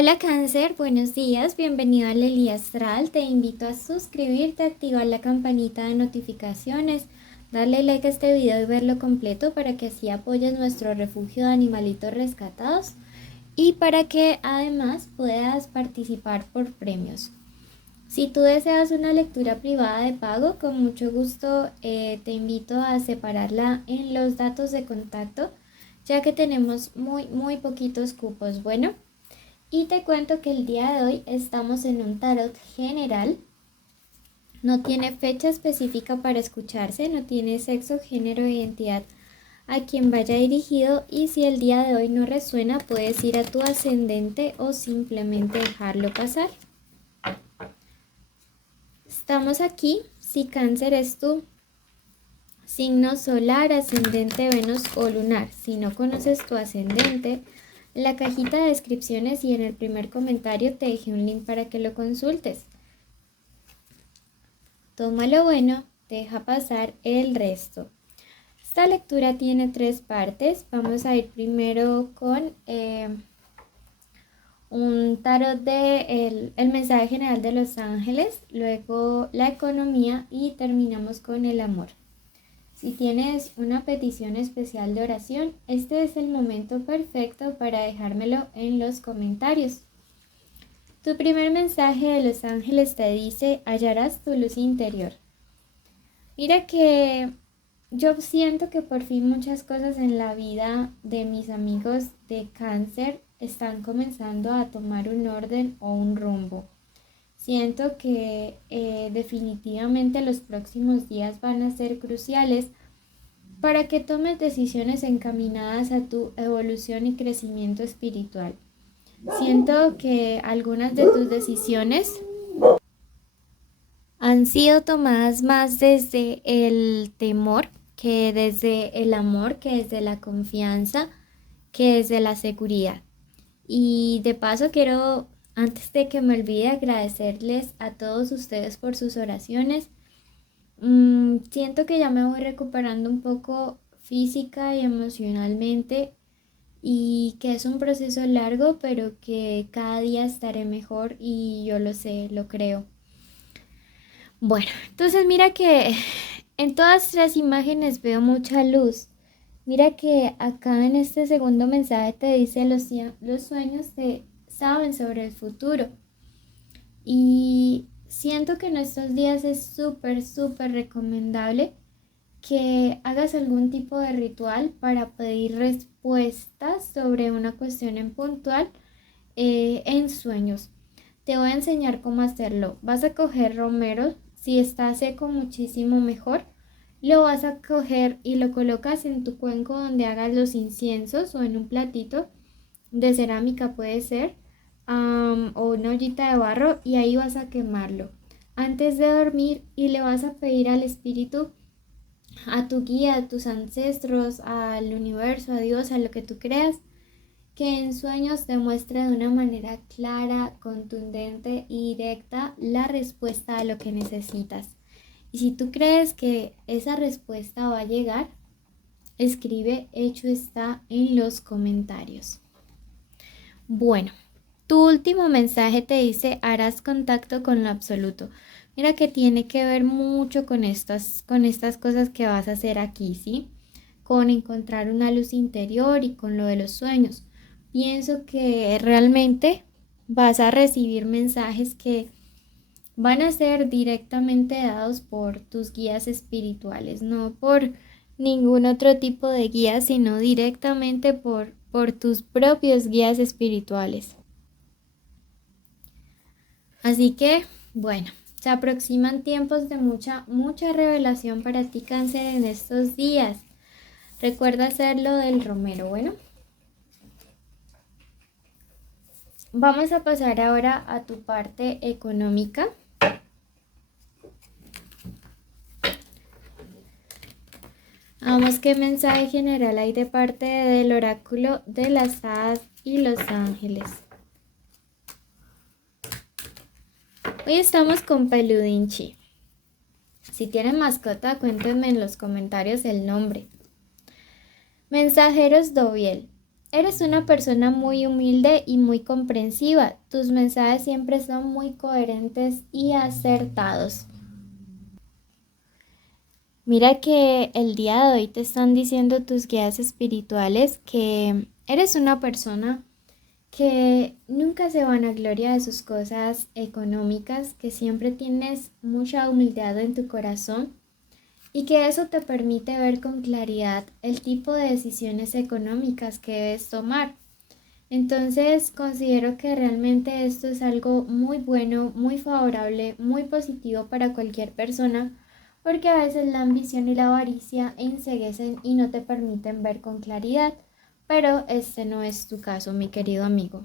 Hola Cáncer, buenos días, bienvenido a Lely Astral. Te invito a suscribirte, activar la campanita de notificaciones, darle like a este video y verlo completo para que así apoyes nuestro refugio de animalitos rescatados y para que además puedas participar por premios. Si tú deseas una lectura privada de pago, con mucho gusto te invito a separarla en los datos de contacto, ya que tenemos muy poquitos cupos. Bueno. Y te cuento que el día de hoy estamos en un tarot general. No tiene fecha específica para escucharse, no tiene sexo, género e identidad a quien vaya dirigido. Y si el día de hoy no resuena, puedes ir a tu ascendente o simplemente dejarlo pasar. Estamos aquí. Si Cáncer es tu signo solar, ascendente, Venus o lunar. Si no conoces tu ascendente, en la cajita de descripciones y en el primer comentario te dejé un link para que lo consultes. Toma lo bueno, deja pasar el resto. Esta lectura tiene 3 partes. Vamos a ir primero con un tarot de el mensaje general de los ángeles, luego la economía y terminamos con el amor. Si tienes una petición especial de oración, este es el momento perfecto para dejármelo en los comentarios. Tu primer mensaje de los ángeles te dice: hallarás tu luz interior. Mira que yo siento que por fin muchas cosas en la vida de mis amigos de Cáncer están comenzando a tomar un orden o un rumbo. Siento que definitivamente los próximos días van a ser cruciales para que tomes decisiones encaminadas a tu evolución y crecimiento espiritual. Siento que algunas de tus decisiones han sido tomadas más desde el temor que desde el amor, que desde la confianza, que desde la seguridad. Y de paso quiero, antes de que me olvide, agradecerles a todos ustedes por sus oraciones. Siento que ya me voy recuperando un poco física y emocionalmente y que es un proceso largo, pero que cada día estaré mejor y yo lo sé, lo creo. Bueno, entonces mira que en todas las imágenes veo mucha luz. Mira que acá en este segundo mensaje te dice los sueños te saben sobre el futuro. Y siento que en estos días es súper recomendable que hagas algún tipo de ritual para pedir respuestas sobre una cuestión en puntual en sueños. Te voy a enseñar cómo hacerlo. Vas a coger romero, si está seco muchísimo mejor. Lo vas a coger y lo colocas en tu cuenco donde hagas los inciensos o en un platito de cerámica puede ser, o una ollita de barro, y ahí vas a quemarlo antes de dormir y le vas a pedir al espíritu, a tu guía, a tus ancestros, al universo, a Dios, a lo que tú creas, que en sueños te muestre de una manera clara, contundente y directa la respuesta a lo que necesitas. Y si tú crees que esa respuesta va a llegar, escribe hecho está en los comentarios. Bueno, tu último mensaje te dice: harás contacto con lo absoluto. Mira que tiene que ver mucho con estas cosas que vas a hacer aquí, ¿sí? Con encontrar una luz interior y con lo de los sueños. Pienso que realmente vas a recibir mensajes que van a ser directamente dados por tus guías espirituales, no por ningún otro tipo de guía, sino directamente por tus propios guías espirituales. Así que, bueno, se aproximan tiempos de mucha revelación para ti, Cáncer, en estos días. Recuerda hacerlo del romero. Bueno, vamos a pasar ahora a tu parte económica. Vamos, qué mensaje general hay de parte del oráculo de las hadas y los ángeles. Hoy estamos con Peludinchi. Si tienen mascota, cuéntenme en los comentarios el nombre. Mensajeros Doviel. Eres una persona muy humilde y muy comprensiva. Tus mensajes siempre son muy coherentes y acertados. Mira que el día de hoy te están diciendo tus guías espirituales que eres una persona que nunca se vanagloria de sus cosas económicas, que siempre tienes mucha humildad en tu corazón y que eso te permite ver con claridad el tipo de decisiones económicas que debes tomar. Entonces considero que realmente esto es algo muy bueno, muy favorable, muy positivo para cualquier persona, porque a veces la ambición y la avaricia enceguecen y no te permiten ver con claridad, pero este no es tu caso, mi querido amigo.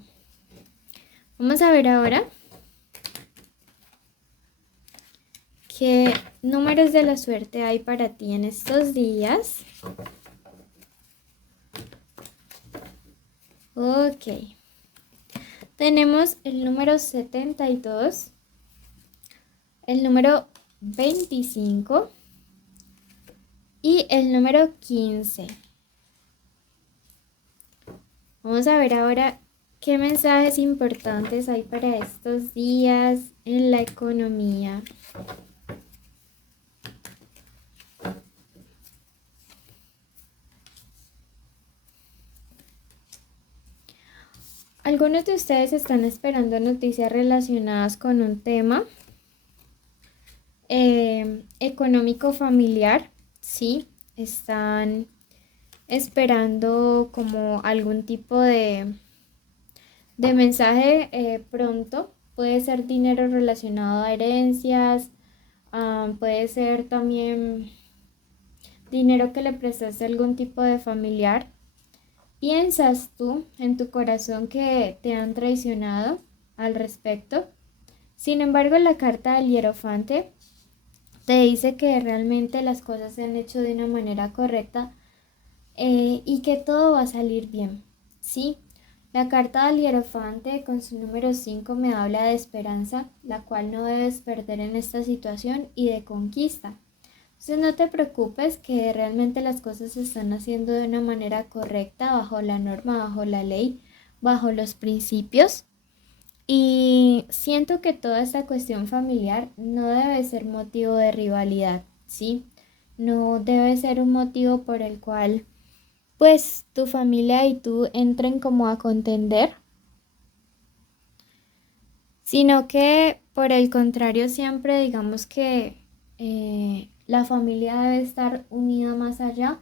Vamos a ver ahora qué números de la suerte hay para ti en estos días. Ok, tenemos el número 72, el número 25 y el número 15. Vamos a ver ahora qué mensajes importantes hay para estos días en la economía. Algunos de ustedes están esperando noticias relacionadas con un tema económico familiar, ¿sí? Están esperando como algún tipo de mensaje pronto. Puede ser dinero relacionado a herencias, puede ser también dinero que le prestaste a algún tipo de familiar. ¿Piensas tú en tu corazón que te han traicionado al respecto? Sin embargo, la carta del Hierofante te dice que realmente las cosas se han hecho de una manera correcta y que todo va a salir bien, ¿sí? La carta del Hierofante con su número 5 me habla de esperanza, la cual no debes perder en esta situación y de conquista. Entonces no te preocupes que realmente las cosas se están haciendo de una manera correcta, bajo la norma, bajo la ley, bajo los principios. Y siento que toda esta cuestión familiar no debe ser motivo de rivalidad, ¿sí? No debe ser un motivo por el cual pues tu familia y tú entren como a contender, sino que por el contrario siempre digamos que la familia debe estar unida más allá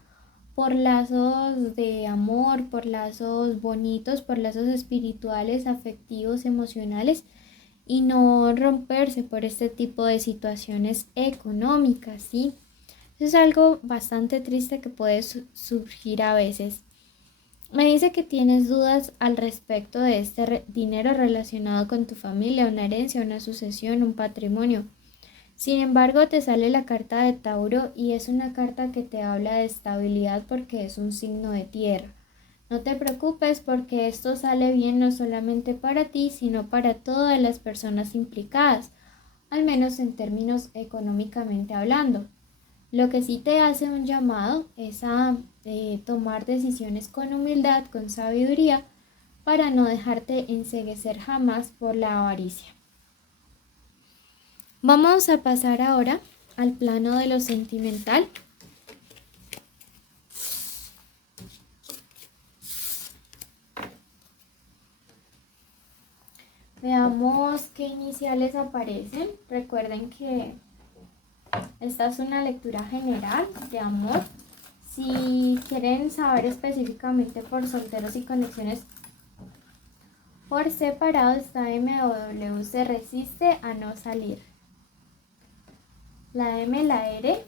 por lazos de amor, por lazos bonitos, por lazos espirituales, afectivos, emocionales y no romperse por este tipo de situaciones económicas, ¿sí? Eso es algo bastante triste que puede surgir a veces. Me dice que tienes dudas al respecto de este dinero relacionado con tu familia, una herencia, una sucesión, un patrimonio. Sin embargo, te sale la carta de Tauro y es una carta que te habla de estabilidad porque es un signo de tierra. No te preocupes porque esto sale bien no solamente para ti, sino para todas las personas implicadas, al menos en términos económicamente hablando. Lo que sí te hace un llamado es a tomar decisiones con humildad, con sabiduría, para no dejarte enceguecer jamás por la avaricia. Vamos a pasar ahora al plano de lo sentimental. Veamos qué iniciales aparecen. Recuerden que esta es una lectura general de amor. Si quieren saber específicamente por solteros y conexiones por separado, esta MW se resiste a no salir. La M, la R,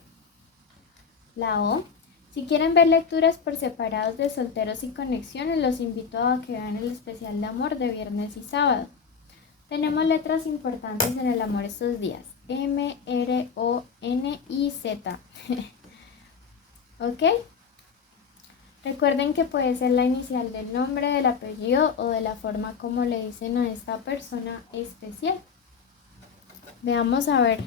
la O. Si quieren ver lecturas por separados de solteros y conexiones, los invito a que vean el especial de amor de viernes y sábado. Tenemos letras importantes en el amor estos días. M, R, O, N y Z. ¿Ok? Recuerden que puede ser la inicial del nombre, del apellido o de la forma como le dicen a esta persona especial. Veamos a ver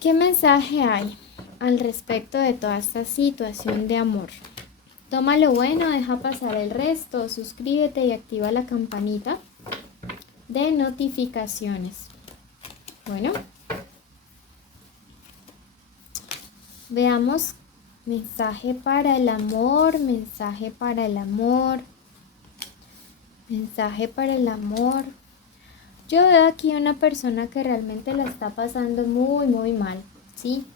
qué mensaje hay al respecto de toda esta situación de amor. Toma lo bueno, deja pasar el resto, suscríbete y activa la campanita de notificaciones. Bueno, veamos mensaje para el amor, mensaje para el amor, mensaje para el amor. Yo veo aquí una persona que realmente la está pasando muy mal, ¿sí?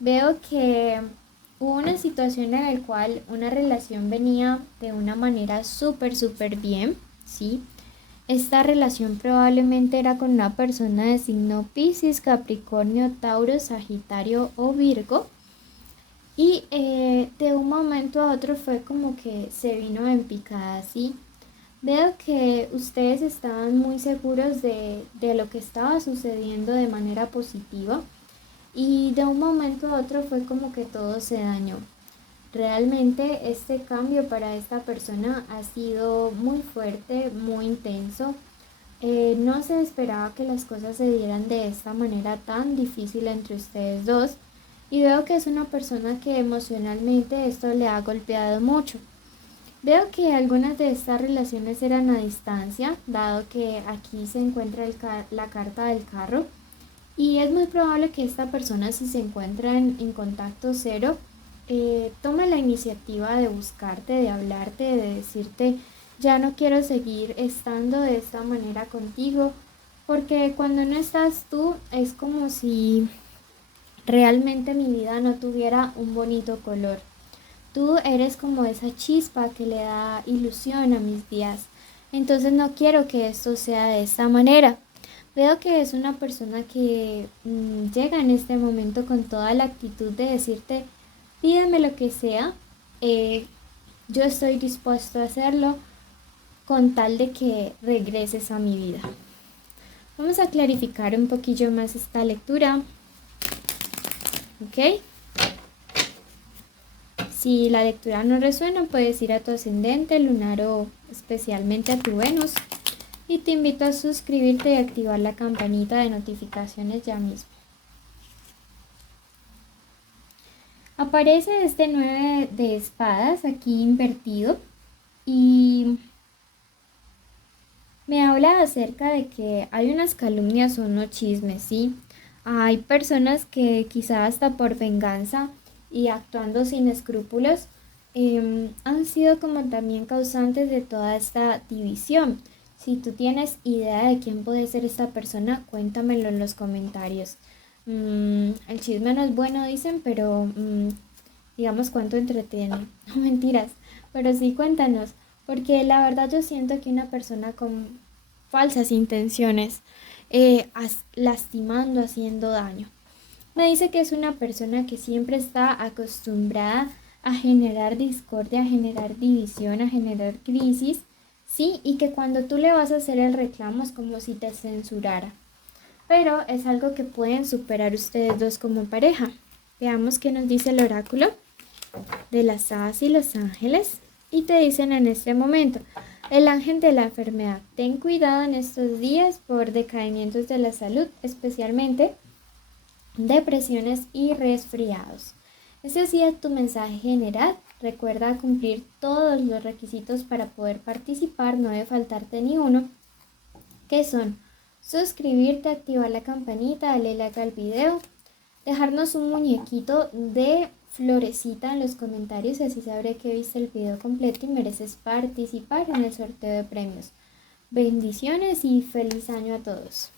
Veo que hubo una situación en la cual una relación venía de una manera súper bien, ¿sí? Esta relación probablemente era con una persona de signo Piscis, Capricornio, Tauro, Sagitario o Virgo. Y de un momento a otro fue como que se vino en picada, ¿sí? Veo que ustedes estaban muy seguros de lo que estaba sucediendo de manera positiva y de un momento a otro fue como que todo se dañó. Realmente este cambio para esta persona ha sido muy fuerte, muy intenso. No se esperaba que las cosas se dieran de esta manera tan difícil entre ustedes dos y veo que es una persona que emocionalmente esto le ha golpeado mucho. Veo que algunas de estas relaciones eran a distancia, dado que aquí se encuentra la carta del carro. Y es muy probable que esta persona, si se encuentra en contacto cero, tome la iniciativa de buscarte, de hablarte, de decirte, ya no quiero seguir estando de esta manera contigo, porque cuando no estás tú es como si realmente mi vida no tuviera un bonito color. Tú eres como esa chispa que le da ilusión a mis días. Entonces no quiero que esto sea de esta manera. Veo que es una persona que llega en este momento con toda la actitud de decirte, pídeme lo que sea, eh, yo estoy dispuesto a hacerlo con tal de que regreses a mi vida. Vamos a clarificar un poquillo más esta lectura, ¿ok? Si la lectura no resuena, puedes ir a tu ascendente, lunar o especialmente a tu Venus. Y te invito a suscribirte y activar la campanita de notificaciones ya mismo. Aparece este 9 de espadas aquí invertido y me habla acerca de que hay unas calumnias o unos chismes, ¿sí? Hay personas que quizá hasta por venganza y actuando sin escrúpulos han sido como también causantes de toda esta división. Si tú tienes idea de quién puede ser esta persona, cuéntamelo en los comentarios. El chisme no es bueno, dicen, pero digamos cuánto entretiene. No mentiras, pero sí cuéntanos, porque la verdad yo siento que una persona con falsas intenciones, lastimando, haciendo daño. Me dice que es una persona que siempre está acostumbrada a generar discordia, a generar división, a generar crisis, ¿sí? Y que cuando tú le vas a hacer el reclamo es como si te censurara. Pero es algo que pueden superar ustedes dos como pareja. Veamos qué nos dice el oráculo de las hadas y los ángeles. Y te dicen en este momento, el ángel de la enfermedad, ten cuidado en estos días por decaimientos de la salud, especialmente depresiones y resfriados. Ese sí es tu mensaje general. Recuerda cumplir todos los requisitos para poder participar, no debe faltarte ni uno, que son suscribirte, activar la campanita, darle like al video, dejarnos un muñequito de florecita en los comentarios, así sabré que viste el video completo y mereces participar en el sorteo de premios. Bendiciones y feliz año a todos.